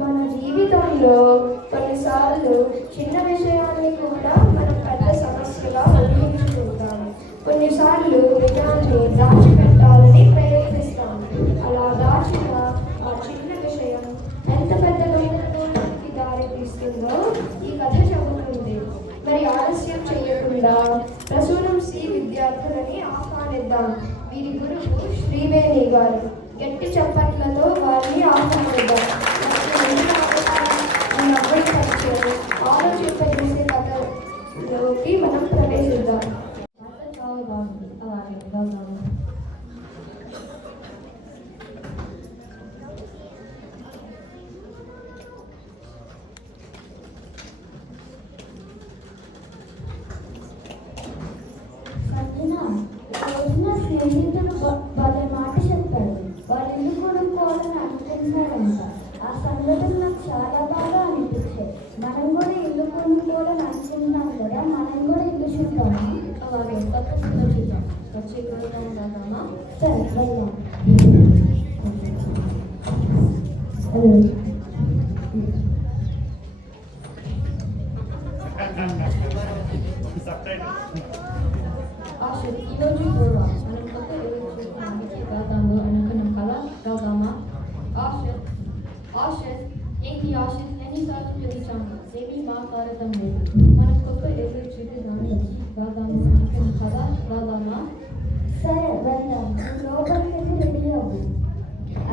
మన జీవితంలో కొన్నిసార్లు చిన్న విషయాన్ని కూడా మనం పెద్ద సమస్యగా ఊహించుకుంటాము. కొన్నిసార్లు నిజాన్ని దాచిపెట్టాలని ప్రయత్నిస్తాము. అలా దాచిన ఆ చిన్న విషయం ఎంత పెద్ద దొంగతనానికి దారి తీస్తుందో ఈ కథ చెబుతుంది. మరి ఆలస్యం చేయకుండా ప్రసూనం సి విద్యార్థులని ఆహ్వానిద్దాం. వీరి గురువు శ్రీవేణి గారు. గట్టి చప్పట్లతో వారిని ఆహ్వానిద్దాం. ఆలోచింపజేసే కథలోకి మనం ప్రవేశిద్దాం. స్నేహితుడు వాళ్ళ మాట చెప్పాడు. వాళ్ళు ఇల్లు కొనుక్కోవాలని అనుకుంటున్నారంట. ఆ సంఘటన నాకు చాలా బాగా అనిపించాయి. మనం కూడా ఇల్లు కొనుక్కోవాలని అనుకుంటున్నాం కదా, మనం కూడా ఇల్లు చూద్దామా? అలాగే తప్పకుండా చూద్దాం. వచ్చి వెళ్దామా? సరే వెళ్దాం. ఈరోజు మనం కొత్త వెళ్దాము అనుకున్నాం కదా, వెళ్దామా? ఏంటి ఆశిత్, ఎన్నిసార్లు పిలిచాము ఏమీ మాట్లాడటం లేదు. మనం కొత్త ఎదురు చూద్దామని వెళ్దాము అనుకున్నాం కదా, వెళ్దామా? సరే వెళ్దాం. లోపలికి వెళ్ళి రెడీ అవ్వు.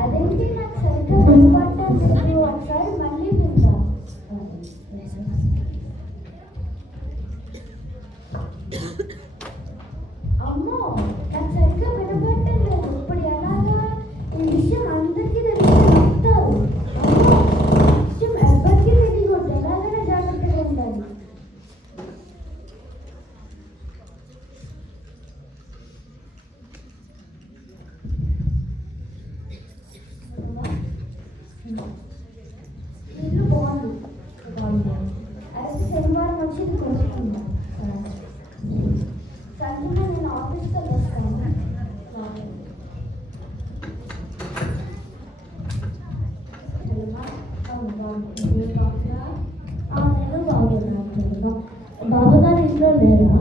అదేంటి నాకు సరిగ్గా వినపడటం లేదు. ఒకసారి మళ్ళీ విందాం. అమ్మో, నాకు సరిగ్గా వినపడటం లేదు. ఇప్పుడు ఎలాగా? ఈ విషయం అందరికీ తెలిసి చెప్తారు. విషయం ఎవరికి తెలియకూడదు. ఎలాగైనా జాగ్రత్తగా ఉండాలి. ఇల్లు బాగుంది. అయితే శనివారం వచ్చి ఇది కొనుక్కుందాం. సంజన, నేను ఆఫీస్కి వస్తాను. నేను బాగున్నాను. బాబుగారు ఇంట్లో లేరా?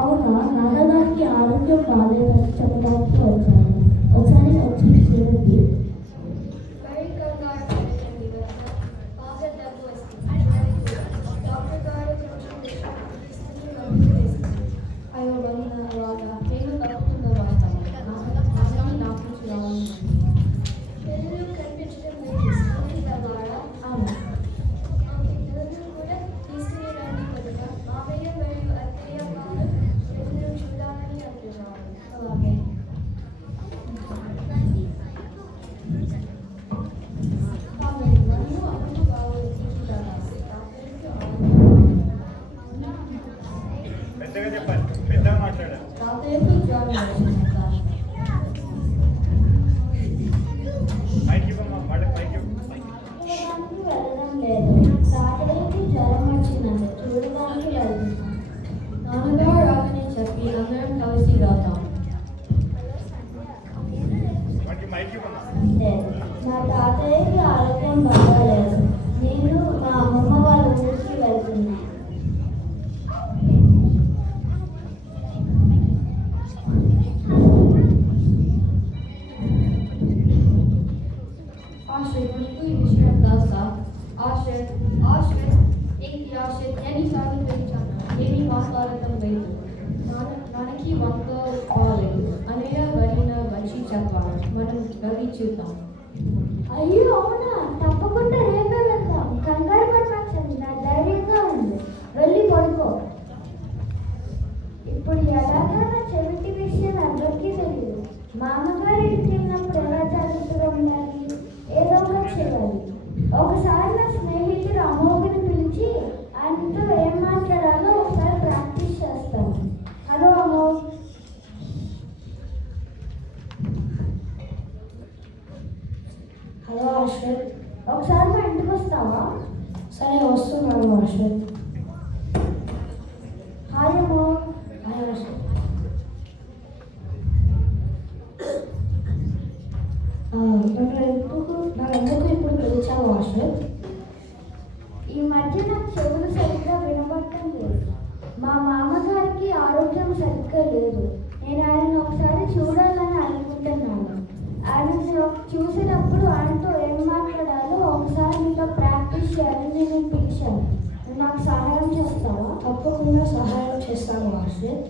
అవునా? నాన్నగారికి ఆరోగ్యం బాగాలేదని చెప్పడానికి వచ్చాను. ఒకసారి వచ్చి చూడండి. అయ్యో బలి అలాగా నేను తప్పకుండా రాస్తాను. నాకు రావాలి. పిల్లలు కనిపించడం లేదు. అవును. కూడా తీసుకుని రండి కొద్దిగా. మావయ్య మరియు అత్తయ్య గారు పిల్లలు చూడాలని అంటున్నారు. అలాగే పెద్దగా చెప్పండి, పెద్దగా మాట్లాడాలి. తాతయ్యకు జ్వరం వచ్చింది. పైకి ఇవ్వమ్మా, పైకి వెళ్ళడం లేదు. తాతయ్యకి జ్వరం వచ్చిందంటే చూడడానికి వెళ్తున్నాం. నాన్నగారు రాదని చెప్పి అందరం కలిసి వెళ్తాం. మైకి ఇవ్వమ్మా. లేదు, మా తాతయ్యకి ఆరోగ్యం బాగాలేదు. నేను మా అమ్మమ్మ వాళ్ళ ఊరికి వెళ్తున్నాను. ఆశ్రిత్, నీకు ఈ విషయం తెలుసా? ఏంటి ఆశ్రిత్, ఎన్నిసార్లు పిలిచాను ఏమీ మాట్లాడటం లేదు. నాన్నకి వంట కాలేదు. అన్నయ్య వరిన వచ్చి చెప్పాలి. మనం వెళ్ళి చూద్దాం. అయ్యో అవునా? తప్పకుండా రేపే వెళ్దాం. కంగారు పడకండి, నా ధైర్యంగా ఉంది. వెళ్ళి పడుకో. ఇప్పుడు ఎలాగా నా చెవిటి విషయం అందరికీ తెలియదు. మామగారి ఇంటికి వెళ్ళినప్పుడు ఎలా జాగ్రత్తగా ఉండాలి, ఏదో ఒకటి చేయాలి. ఒకసారి నా స్నేహితుడు అమోఘని పిలిచి ఆయనతో ఏం మాట్లాడాలో ఒకసారి ప్రాక్టీస్ చేస్తాను. హలో అమోఘ్. హలో అశ్వత్, ఒకసారి మా ఇంటికి వస్తావా? సరే వస్తున్నాను అశ్వత్. హాయ్ అమోఘ్. హాయ్ అశ్వత్. నన్ను ఎందుకు ఇప్పుడు పిలిచావు ఆశ్రత్? ఈ మధ్య నాకు చెవులు సరిగ్గా వినబడటం లేదు. మా మామగారికి ఆరోగ్యం సరిగ్గా లేదు. నేను ఆయనను ఒకసారి చూడాలని అనుకుంటున్నాను. ఆయన చూసేటప్పుడు ఆయనతో ఏం మాట్లాడాలో ఒకసారి మీతో ప్రాక్టీస్ చేయాలని నేను పిలిచాను. నువ్వు నాకు సహాయం చేస్తావా? తప్పకుండా సహాయం చేస్తాను ఆశ్రత్.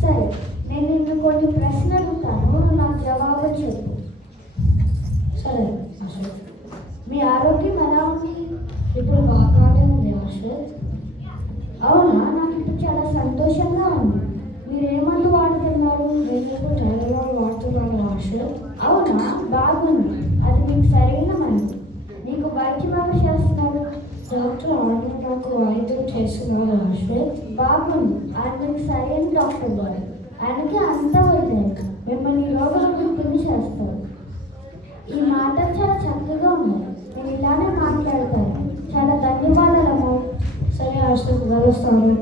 సరే, నేను నిన్ను కొన్ని ప్రశ్నలు అడుగుతాను, నువ్వు నాకు జవాబు చెప్పు. సరే ఆశ్రత్. మీ ఆరోగ్యం ఎలా ఉంది? ఇప్పుడు బాగానే ఉంది ఆశ్రత్. అవునా? నాకు ఇప్పుడు చాలా సంతోషంగా ఉంది. మీరు ఏ మందు వాడుతున్నారు? నేను ఇప్పుడు టైలరాల్ వాడుతున్నాను ఆశ్రత్. అవునా? బాగుంది. అది మీకు సరైన మందు. నీకు వైద్యం ఎవరు చేస్తున్నారు? డాక్టర్ ఆర్డర్ నాకు వైద్యం చేస్తున్నారు ఆశ్రత్. బాగుంది. ఆయన మీకు సరైన డాక్టర్ గారు. ఆయనకి అంతా వదిలేదు. మిమ్మల్ని రోగాభివృద్ధిని చేస్తారు. ఈ మాటలు చాలా చక్కగా ఉన్నాయి. నేను ఇలానే మాట్లాడతాను. చాలా ధన్యవాదాలు. సరే ఆశ్రత్, కలుస్తాను.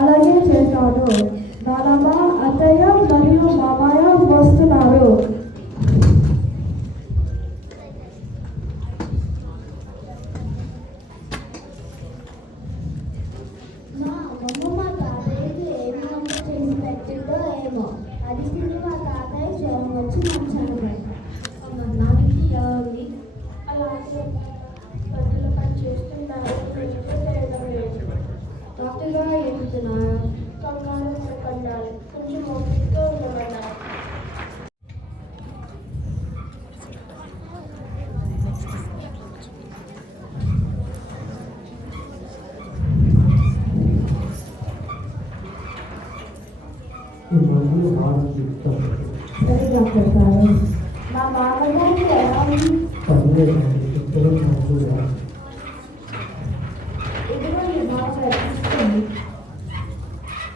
అలాగే చేశాడు. నానమ్మ, అత్తయ్య మరియు మామయ్య వస్తున్నారు. మా అమ్మమ్మ మా తాతయ్యకి ఏమి వంట చేసి పెట్టిందో ఏమో. అది తిని మా తాతయ్య జ్వరం వచ్చి మంచాన పడ్డాడు. నాన్నకి ఎలా ఉంది? అలాగే పట్టుల పని చేస్తున్నారు. తెలియడం లేదు. డాక్టర్ గారు ఏమిస్తున్నారు? కంగారు పడకండాలి, కొంచెం ఓపికగా ఉండమన్నారు. సరే డాక్టర్ గారు. మా మామగారికి ఎలా ఉంది? ఇదిగోండి మామగారు, తీసుకోండి.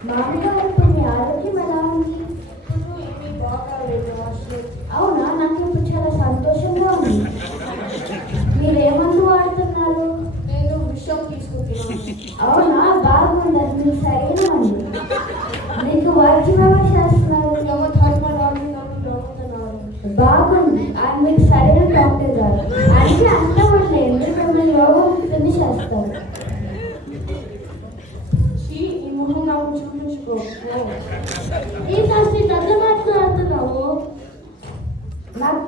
మామగారు, ఇప్పుడు మీ ఆరోగ్యం ఎలా ఉంది? ఏమీ బాగాలేదు ఆశ్రత్. అవునా? నాకు ఇప్పుడు చాలా సంతోషంగా ఉంది. మీరేమందు వాడుతున్నారు? నేను విషయం తీసుకుంటున్నాను. అవునా? బాగుంది. అది మీకు సరైన మందు. మీకు వైద్యం ఎవరు చేస్తున్నారు? ధర్మరాజు నన్ను నమ్ముతున్నారు. బాగుంది. ఆయన మీకు సరైన డాక్టర్ గారు. అంటే అంత ఉండలేదు, మిమ్మల్ని రోగముక్తిని చేస్తారు. ఈ మొహం నాకు చూపించుకో. ఈ కాస్త పెద్ద మాట్లాడుతున్నావు. నాకు